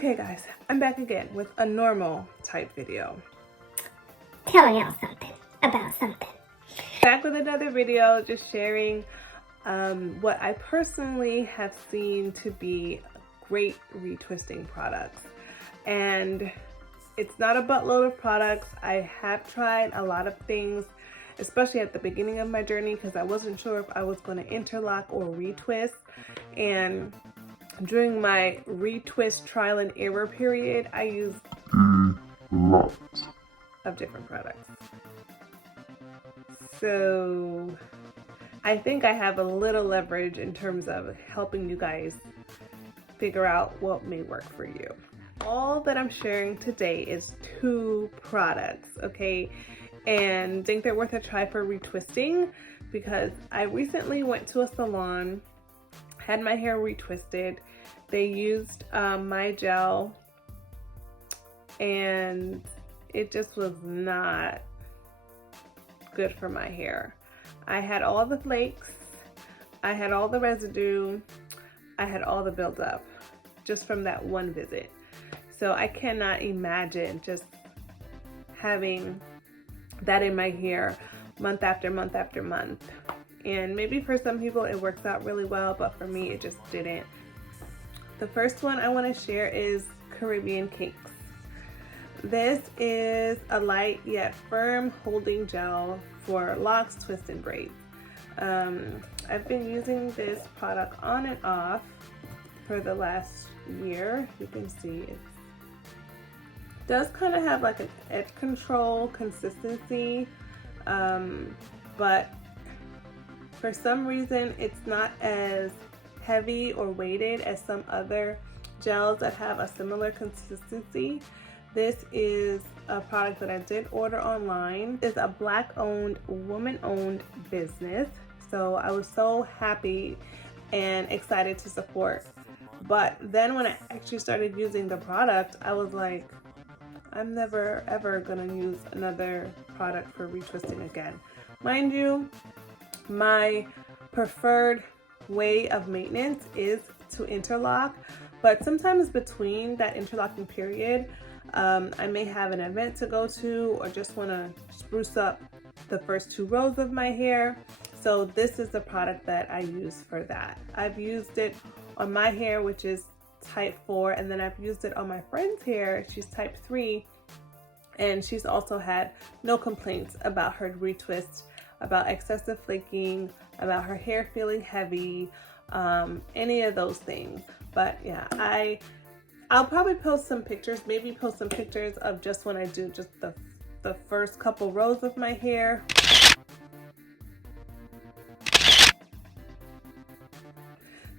Okay guys, I'm back again with a normal type video. Telling y'all something about something. Back with another video, just sharing what I personally have seen to be great retwisting products. And it's not a buttload of products. I have tried a lot of things, especially at the beginning of my journey, because I wasn't sure if I was going to interlock or retwist. And during my retwist trial and error period, I used a lot of different products. So I think I have a little leverage in terms of helping you guys figure out what may work for you. All that I'm sharing today is 2 products, okay? And I think they're worth a try for retwisting, because I recently went to a salon, had my hair retwisted. They used my gel and it just was not good for my hair. I had all the flakes, I had all the residue, I had all the buildup just from that one visit. So I cannot imagine just having that in my hair month after month after month. And maybe for some people it works out really well, but for me it just didn't. The first one I want to share is Caribbean Cakes. This is a light yet firm holding gel for locks, twists, and braids. I've been using this product on and off for the last year. You can see it does kind of have like an edge control consistency, but for some reason it's not as heavy or weighted as some other gels that have a similar consistency. This is a product that I did order online. It's a Black owned, woman owned business, so I was so happy and excited to support. But then when I actually started using the product, I was like, I'm never ever gonna use another product for retwisting again. Mind you, my preferred way of maintenance is to interlock, but sometimes between that interlocking period, I may have an event to go to or just want to spruce up the first 2 rows of my hair. So this is the product that I use for that. I've used it on my hair, which is type 4, and then I've used it on my friend's hair. She's type 3, and she's also had no complaints about her retwist, about excessive flaking, about her hair feeling heavy, any of those things. But yeah, I'll probably post some pictures, maybe post some pictures of just when I do just the first couple rows of my hair.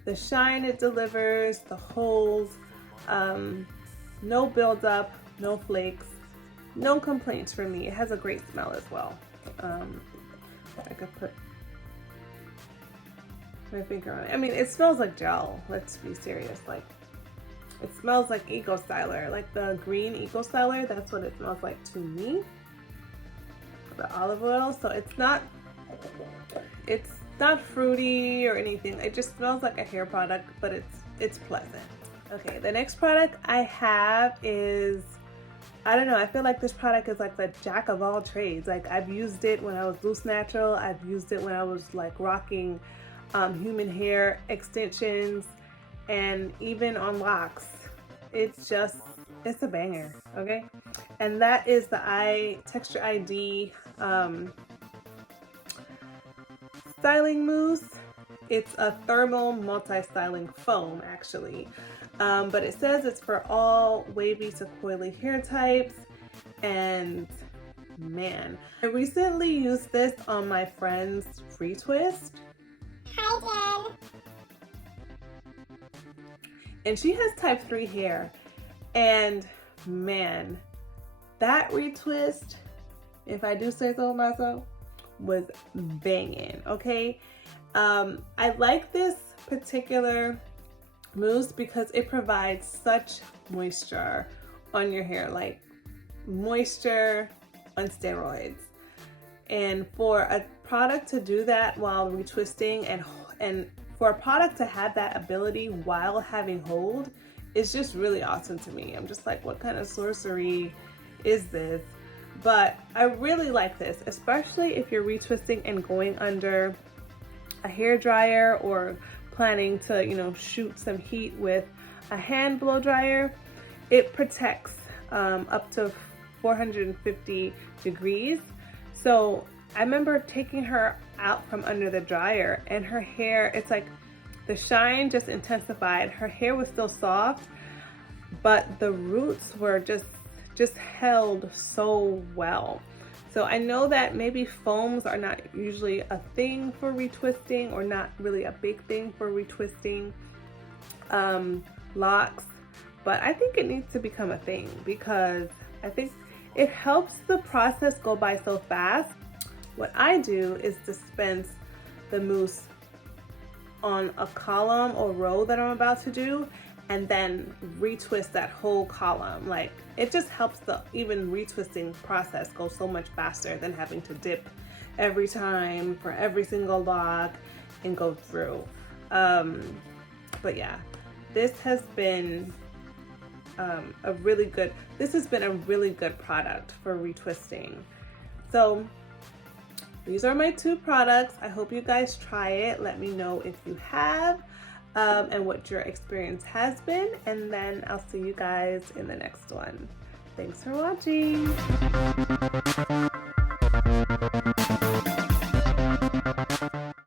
The shine it delivers, the holes, no buildup, no flakes, no complaints from me. It has a great smell as well. I could put my finger on it. I mean, it smells like gel. Let's be serious. Like, it smells like Eco Styler, like the green Eco Styler. That's what it smells like to me. The olive oil. So it's not fruity or anything. It just smells like a hair product, but it's pleasant. Okay, the next product I have is, I don't know, I feel like this product is like the jack of all trades. Like, I've used it when I was loose natural. I've used it when I was like rocking human hair extensions, and even on locks. It's a banger, okay? And that is the Texture ID styling mousse. It's a thermal multi-styling foam, actually. But it says it's for all wavy to coily hair types. And man, I recently used this on my friend's retwist. Hi, Jen. And she has type 3 hair. And man, that retwist, if I do say so myself, was banging, okay? I like this particular mousse because it provides such moisture on your hair, like moisture on steroids. And for a product to do that while retwisting, and for a product to have that ability while having hold, it's just really awesome to me. I'm just like, what kind of sorcery is this? But I really like this, especially if you're retwisting and going under a hair dryer or planning to, you know, shoot some heat with a hand blow dryer. It protects up to 450 degrees. So I remember taking her out from under the dryer, and her hair, it's like the shine just intensified. Her hair was still soft, but the roots were just held so well. So I know that maybe foams are not usually a thing for retwisting, or not really a big thing for retwisting locks, but I think it needs to become a thing, because I think it helps the process go by so fast. What I do is dispense the mousse on a column or row that I'm about to do, and then retwist that whole column. Like, it just helps the even retwisting process go so much faster than having to dip every time for every single lock and go through. But yeah, this has been a really good product for retwisting. So these are my 2 products. I hope you guys try it. Let me know if you have, and what your experience has been, and then I'll see you guys in the next one. Thanks for watching.